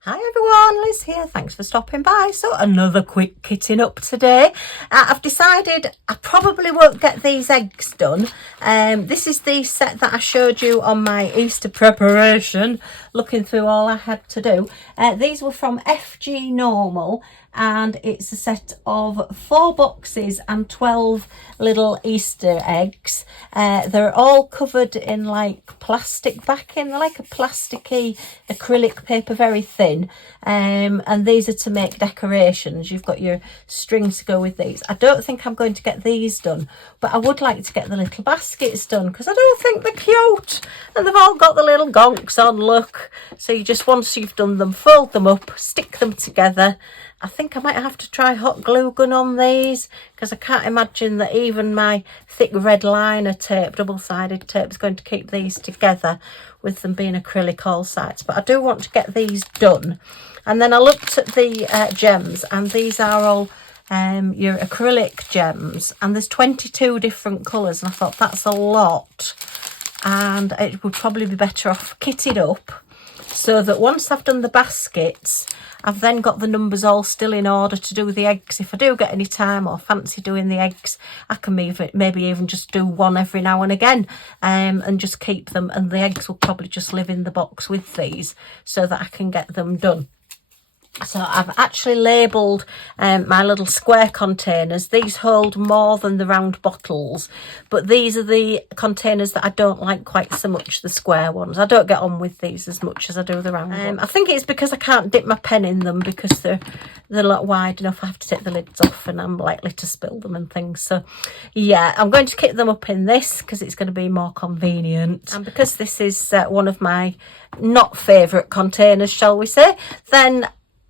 Hi everyone, Liz here. Thanks for stopping by. So another quick kitting up today. I've decided I probably won't get these eggs done. This is the set that I showed you on my Easter preparation, looking through all I had to do. These were from FGNORMAL and it's a set of 4 boxes and 12 little Easter eggs. They're all covered in like plastic backing, like a plasticky acrylic paper, very thin, and these are to make decorations. You've got your string to go with these. I don't think I'm going to get these done, but I would like to get the little baskets done because I do think they're cute and they've all got the little gonks on, look. So you just, once you've done them, fold them up, stick them together. I think I might have to try hot glue gun on these because I can't imagine that even my thick red liner tape, double-sided tape, is going to keep these together with them being acrylic all sides. But I do want to get these done. And then I looked at the gems, and these are all your acrylic gems, and there's 22 different colours, and I thought that's a lot, and it would probably be better off kitted up so that once I've done the baskets, I've then got the numbers all still in order to do the eggs. If I do get any time or fancy doing the eggs, I can maybe even just do one every now and again, and just keep them, and the eggs will probably just live in the box with these so that I can get them done. So I've actually labelled my little square containers. These hold more than the round bottles, but these are the containers that I don't like quite so much, the square ones. I don't get on with these as much as I do the round ones. I think it's because I can't dip my pen in them because they're not wide enough. I have to take the lids off and I'm likely to spill them and things. So yeah, I'm going to kit them up in this because it's going to be more convenient. And because this is one of my not favourite containers, shall we say, then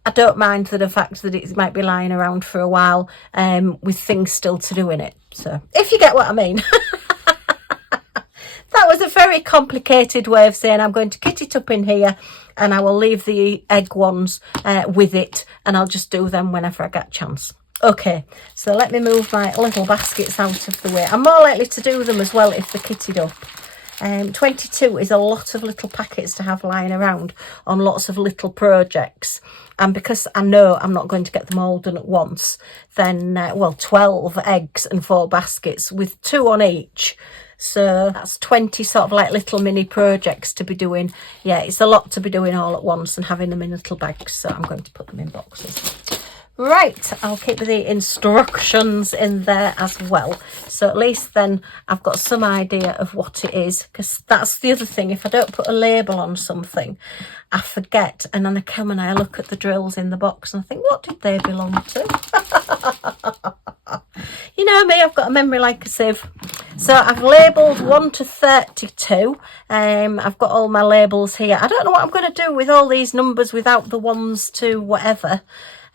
I don't mind the fact that it might be lying around for a while with things still to do in it. So if you get what I mean. That was a very complicated way of saying I'm going to kit it up in here and I will leave the egg ones with it, and I'll just do them whenever I get a chance. Okay, so let me move my little baskets out of the way. I'm more likely to do them as well if they're kitted up. 22 is a lot of little packets to have lying around on lots of little projects, and because I know I'm not going to get them all done at once, then well, 12 eggs and 4 baskets with 2 on each, so that's 20 sort of like little mini projects to be doing. Yeah, it's a lot to be doing all at once and having them in little bags, so I'm going to put them in boxes. Right, I'll keep the instructions in there as well, so at least then I've got some idea of what it is, because that's the other thing. If I don't put a label on something, I forget, and then I come and I look at the drills in the box and I think, what did they belong to? You know me, I've got a memory like a sieve. So I've labelled 1 to 32. I've got all my labels here. I don't know what I'm going to do with all these numbers without the 1s to whatever.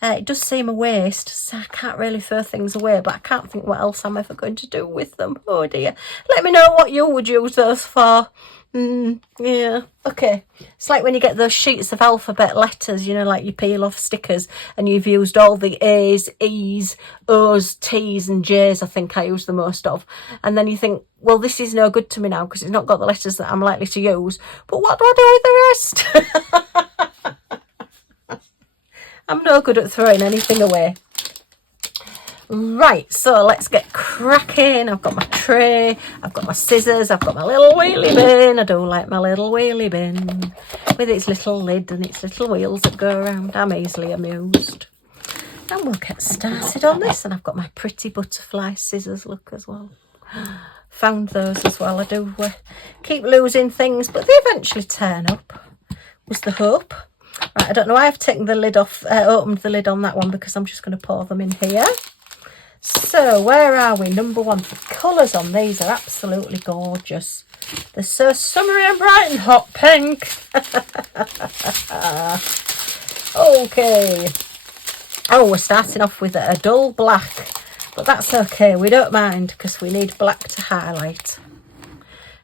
It does seem a waste, so I can't really throw things away, but I can't think what else I'm ever going to do with them. Oh dear. Let me know what you would use those for. Yeah, okay. It's like when you get those sheets of alphabet letters, you know, like you peel off stickers, and you've used all the A's, E's, O's, T's and J's, I think I use the most of. And then you think, well, this is no good to me now because it's not got the letters that I'm likely to use. But what do I do with the rest? I'm no good at throwing anything away. Right, so let's get cracking. I've got my tray, I've got my scissors, I've got my little wheelie bin. I do like my little wheelie bin with its little lid and its little wheels that go around. I'm easily amused. And we'll get started on this. And I've got my pretty butterfly scissors, look, as well. Found those as well. I do keep losing things, but they eventually turn up, was the hope. Right, I don't know why I've taken the lid off, opened the lid on that one, because I'm just going to pour them in here. So where are we? Number 1. The colours on these are absolutely gorgeous. They're so summery and bright and hot pink. Okay. Oh, we're starting off with a dull black, but that's okay. We don't mind because we need black to highlight.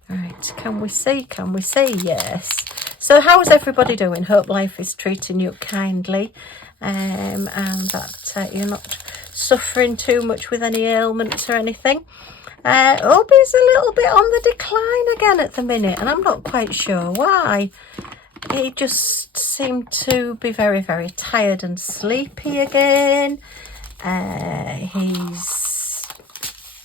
Right, can we see? Can we see? Yes. So how's everybody doing? Hope life is treating you kindly, and that you're not suffering too much with any ailments or anything. Hobie's a little bit on the decline again at the minute, and I'm not quite sure why. he just seemed to be very, very tired and sleepy again. He's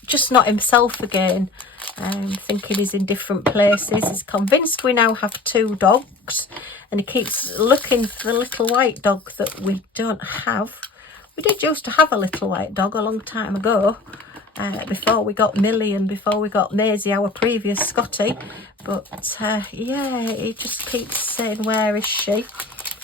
just not himself again. Thinking he's in different places. He's convinced we now have 2 dogs, and he keeps looking for the little white dog that we don't have. We did used to have a little white dog a long time ago, before we got Millie and before we got Maisie, our previous Scottie. But yeah, he just keeps saying, where is she?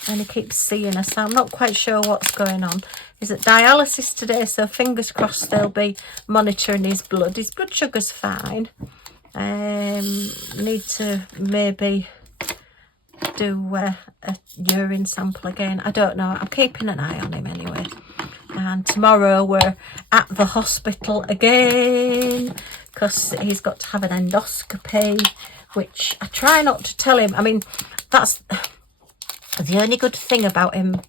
And he keeps seeing her, so I'm not quite sure what's going on. He's at dialysis today, so fingers crossed they'll be monitoring his blood. His blood sugar's fine. Need to maybe do a urine sample again. I don't know. I'm keeping an eye on him anyway. And tomorrow we're at the hospital again because he's got to have an endoscopy, which I try not to tell him. I mean, that's the only good thing about him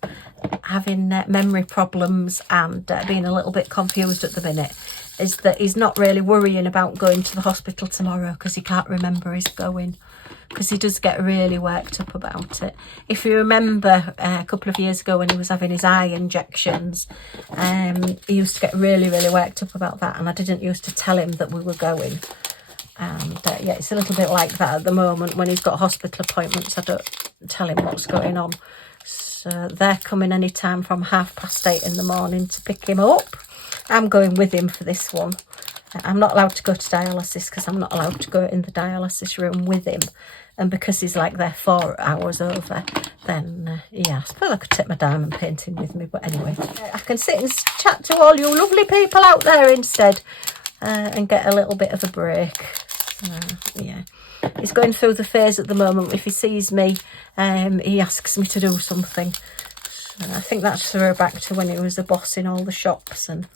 having memory problems and being a little bit confused at the minute is that he's not really worrying about going to the hospital tomorrow because he can't remember he's going, because he does get really worked up about it. If you remember a couple of years ago when he was having his eye injections, he used to get really, really worked up about that, and I didn't used to tell him that we were going. And yeah, it's a little bit like that at the moment. When he's got hospital appointments, I don't tell him what's going on. So they're coming anytime from 8:30 in the morning to pick him up. I'm going with him for this one. I'm not allowed to go to dialysis because I'm not allowed to go in the dialysis room with him. And because he's like there 4 hours over, then yeah, I suppose I could take my diamond painting with me. But anyway, I can sit and chat to all you lovely people out there instead, and get a little bit of a break. So yeah, he's going through the phase at the moment. If he sees me, he asks me to do something. So I think that's back to when he was a boss in all the shops, and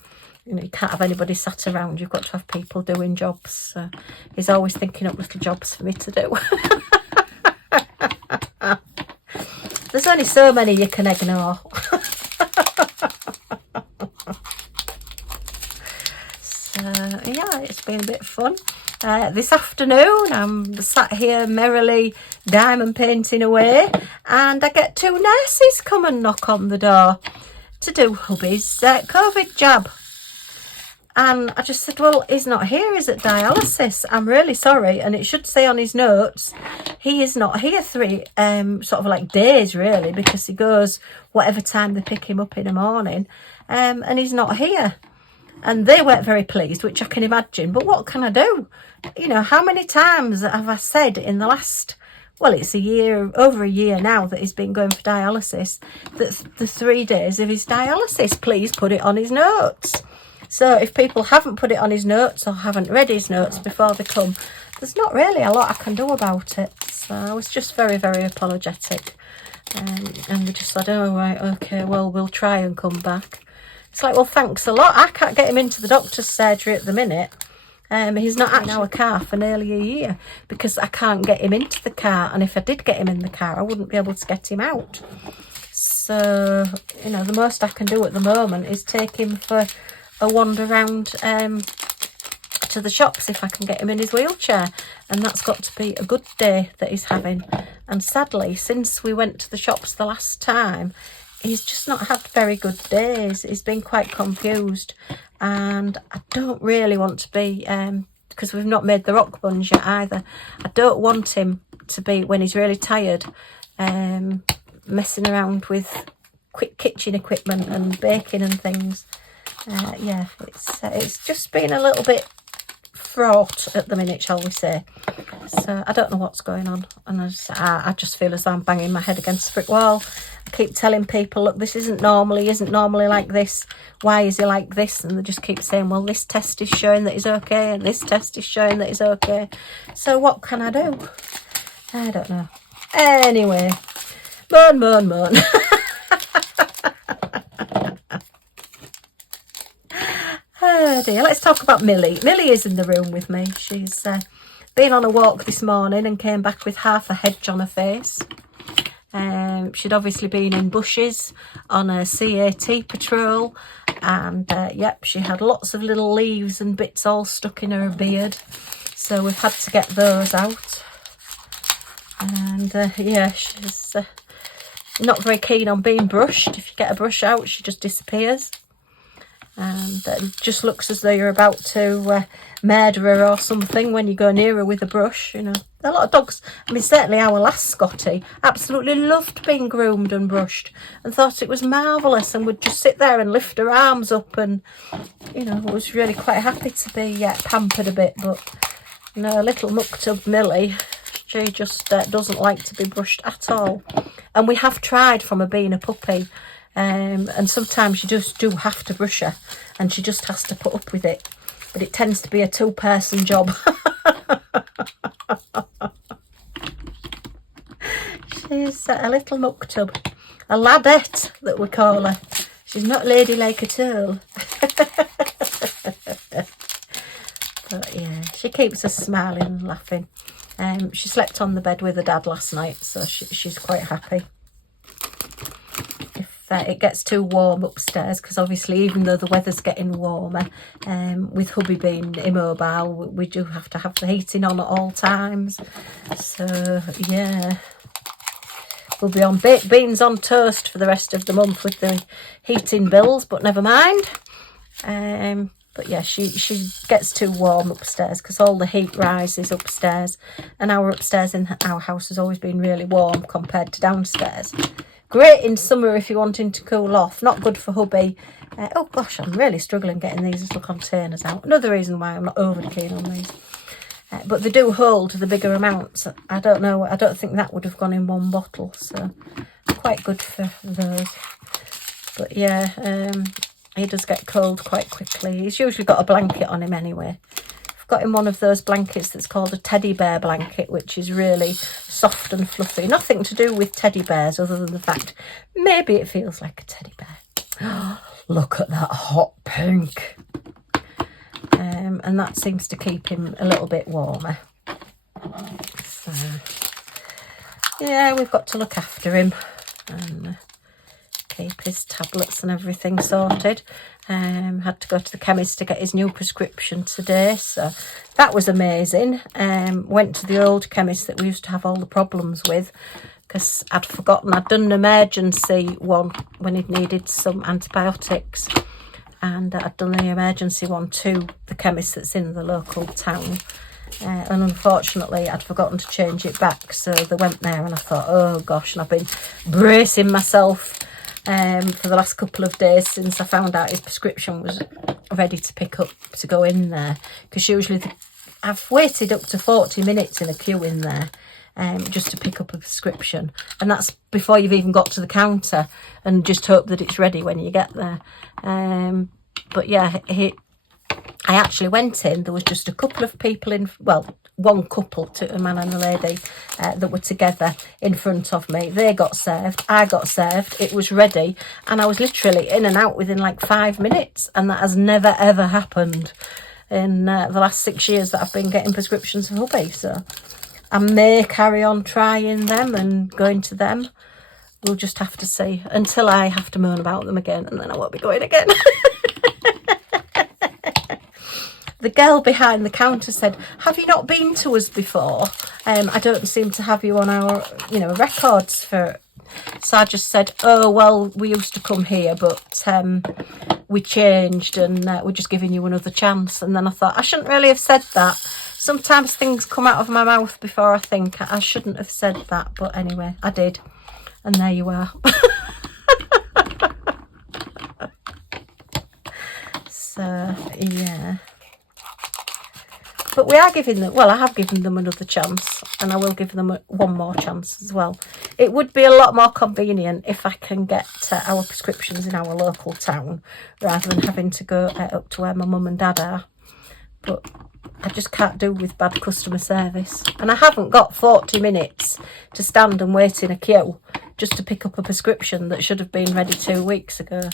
you know, you can't have anybody sat around. You've got to have people doing jobs. So he's always thinking up little jobs for me to do. There's only so many you can ignore. So yeah, it's been a bit fun. This afternoon I'm sat here merrily diamond painting away, and I get 2 nurses come and knock on the door to do hubby's COVID jab. And I just said, well, he's not here, he's at dialysis. I'm really sorry. And it should say on his notes, he is not here 3 sort of like days really, because he goes whatever time they pick him up in the morning, and he's not here. And they weren't very pleased, which I can imagine. But what can I do? You know, how many times have I said in the last, well, it's over a year now that he's been going for dialysis, that the 3 days of his dialysis, please put it on his notes. So if people haven't put it on his notes or haven't read his notes before they come, there's not really a lot I can do about it. So I was just very, very apologetic. And they just said, oh, right, okay, well, we'll try and come back. It's like, well, thanks a lot. I can't get him into the doctor's surgery at the minute. He's not in our car for nearly a year because I can't get him into the car. And if I did get him in the car, I wouldn't be able to get him out. So, you know, the most I can do at the moment is take him for a wander round to the shops if I can get him in his wheelchair. And that's got to be a good day that he's having. And sadly, since we went to the shops the last time, he's just not had very good days. He's been quite confused, and I don't really want to be, because we've not made the rock buns yet either, I don't want him to be, when he's really tired, messing around with quick kitchen equipment and baking and things. Yeah, it's just been a little bit fraught at the minute, shall we say. So I don't know what's going on, and I just feel as though I'm banging my head against a brick wall. I keep telling people, look, this isn't normal, he isn't normally like this, why is he like this? And they just keep saying, well, this test is showing that he's okay, and this test is showing that he's okay. So what can I do? I don't know. Anyway, moan. Oh dear, let's talk about Millie. Millie is in the room with me. She's been on a walk this morning and came back with half a hedge on her face. She'd obviously been in bushes on a CAT patrol, and yep, she had lots of little leaves and bits all stuck in her beard. So we've had to get those out. And yeah, she's not very keen on being brushed. If you get a brush out, she just disappears. And it just looks as though you're about to murder her or something when you go near her with a brush, you know. A lot of dogs, I mean, certainly our last Scottie, absolutely loved being groomed and brushed and thought it was marvellous, and would just sit there and lift her arms up and, you know, was really quite happy to be pampered a bit. But, you know, little muck-tub Millie, she just doesn't like to be brushed at all. And we have tried from her being a puppy. And sometimes you just do have to brush her, and she just has to put up with it. But it tends to be a two-person job. She's a little muck tub, a ladette that we call her. She's not ladylike at all. But yeah, she keeps us smiling and laughing. She slept on the bed with her dad last night, so she's quite happy. It gets too warm upstairs, because obviously even though the weather's getting warmer, with hubby being immobile, we do have to have the heating on at all times. So yeah, we'll be on baked beans on toast for the rest of the month with the heating bills, but never mind. But yeah, she gets too warm upstairs because all the heat rises upstairs, and our upstairs in our house has always been really warm compared to downstairs. Great in summer if you're wanting to cool off. Not good for hubby. Oh gosh, I'm really struggling getting these little containers out. Another reason why I'm not overly keen on these. But they do hold the bigger amounts. I don't know. I don't think that would have gone in one bottle. So quite good for those. But yeah, he does get cold quite quickly. He's usually got a blanket on him anyway. Got him one of those blankets that's called a teddy bear blanket, which is really soft and fluffy. Nothing to do with teddy bears other than the fact maybe it feels like a teddy bear. Look at that hot pink. And that seems to keep him a little bit warmer. So yeah, we've got to look after him and keep his tablets and everything sorted. Had to go to the chemist to get his new prescription today, so that was amazing. Went to the old chemist that we used to have all the problems with, because I'd forgotten I'd done an emergency one when he'd needed some antibiotics, and I'd done the emergency one to the chemist that's in the local town, and unfortunately I'd forgotten to change it back, so they went there, and I thought, oh gosh, and I've been bracing myself for the last couple of days since I found out his prescription was ready to pick up to go in there, because usually I've waited up to 40 minutes in a queue in there just to pick up a prescription, and that's before you've even got to the counter, and just hope that it's ready when you get there. But yeah, I actually went in, there was just a couple of people in, well, one couple, a man and a lady, that were together in front of me. They got served, I got served, it was ready, and I was literally in and out within like 5 minutes, and that has never ever happened in the last 6 years that I've been getting prescriptions for hubby. So I may carry on trying them and going to them. We'll just have to see, until I have to moan about them again, and then I won't be going again. The girl behind the counter said, have you not been to us before? I don't seem to have you on our, records for... So I just said, oh, well, we used to come here, but we changed, and we're just giving you another chance. And then I thought, I shouldn't really have said that. Sometimes things come out of my mouth before I think. I shouldn't have said that, but anyway, I did. And there you are. So, yeah. But we are giving them, well, I have given them another chance, and I will give them one more chance as well. It would be a lot more convenient if I can get our prescriptions in our local town, rather than having to go up to where my mum and dad are. But I just can't do with bad customer service. And I haven't got 40 minutes to stand and wait in a queue just to pick up a prescription that should have been ready 2 weeks ago.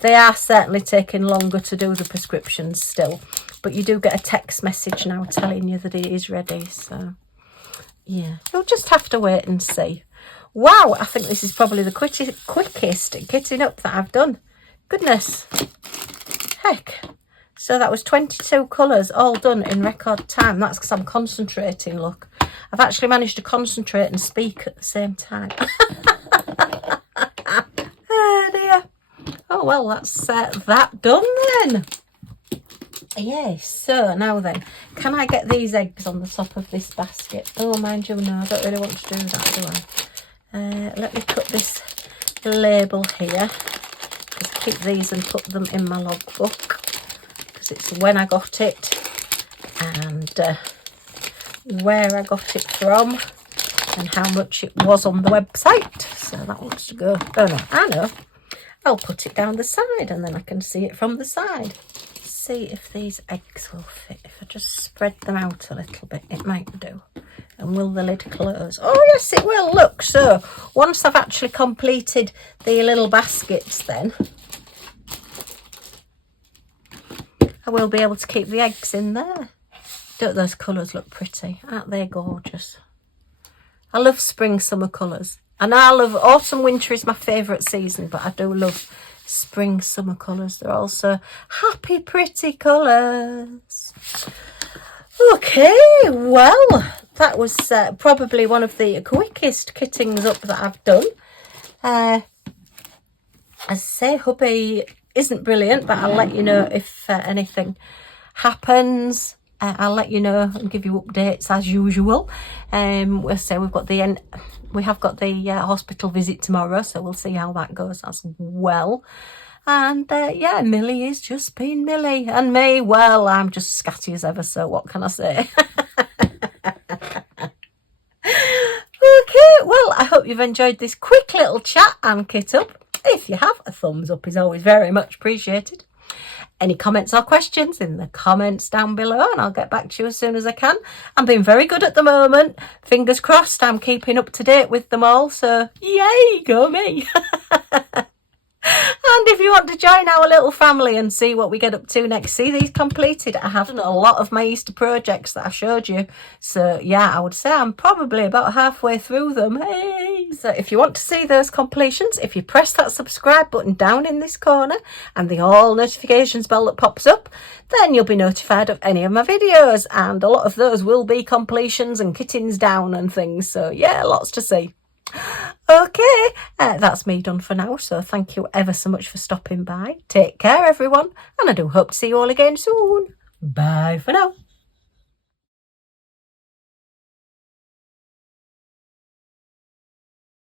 They are certainly taking longer to do the prescriptions still. But you do get a text message now telling you that it is ready. So, yeah, you'll just have to wait and see. Wow, I think this is probably the quickest kitting up that I've done. Goodness. Heck. So that was 22 colours all done in record time. That's because I'm concentrating, look. I've actually managed to concentrate and speak at the same time. Oh dear. Oh well, that's that done then. Yes, so now then, can I get these eggs on the top of this basket? Oh, mind you, no, I don't really want to do that, do I? Let me cut this label here. Just keep these and put them in my logbook, because it's when I got it and where I got it from and how much it was on the website. So that wants to go. Oh no, I know. I'll put it down the side and then I can see it from the side. See if these eggs will fit. If I just spread them out a little bit, it might do. And will the lid close? Oh yes, it will. Look, so once I've actually completed the little baskets, then I will be able to keep the eggs in there. Don't those colours look pretty? Aren't they gorgeous? I love spring summer colours, and I love autumn winter is my favourite season, but I do love spring summer colours. They're also happy pretty colours. Okay, well, that was probably one of the quickest kittings up that I've done. As I say, hubby isn't brilliant, but I'll let you know if anything happens. I'll let you know and give you updates as usual. We'll say we have got the hospital visit tomorrow, so we'll see how that goes as well. And yeah, Millie is just being Millie, and me, well, I'm just scatty as ever, so what can I say? Okay, well, I hope you've enjoyed this quick little chat and kit up. If you have, a thumbs up is always very much appreciated. Any comments or questions in the comments down below, and I'll get back to you as soon as I can. I'm being very good at the moment. Fingers crossed I'm keeping up to date with them all, so yay, go me. And if you want to join our little family and see what we get up to next, see these completed. I have done a lot of my Easter projects that I showed you. So yeah, I would say I'm probably about halfway through them. Hey! So if you want to see those completions, if you press that subscribe button down in this corner and the all notifications bell that pops up, then you'll be notified of any of my videos. And a lot of those will be completions and kittens down and things. So yeah, lots to see. Okay, that's me done for now, so thank you ever so much for stopping by. Take care everyone, and I do hope to see you all again soon. Bye for now.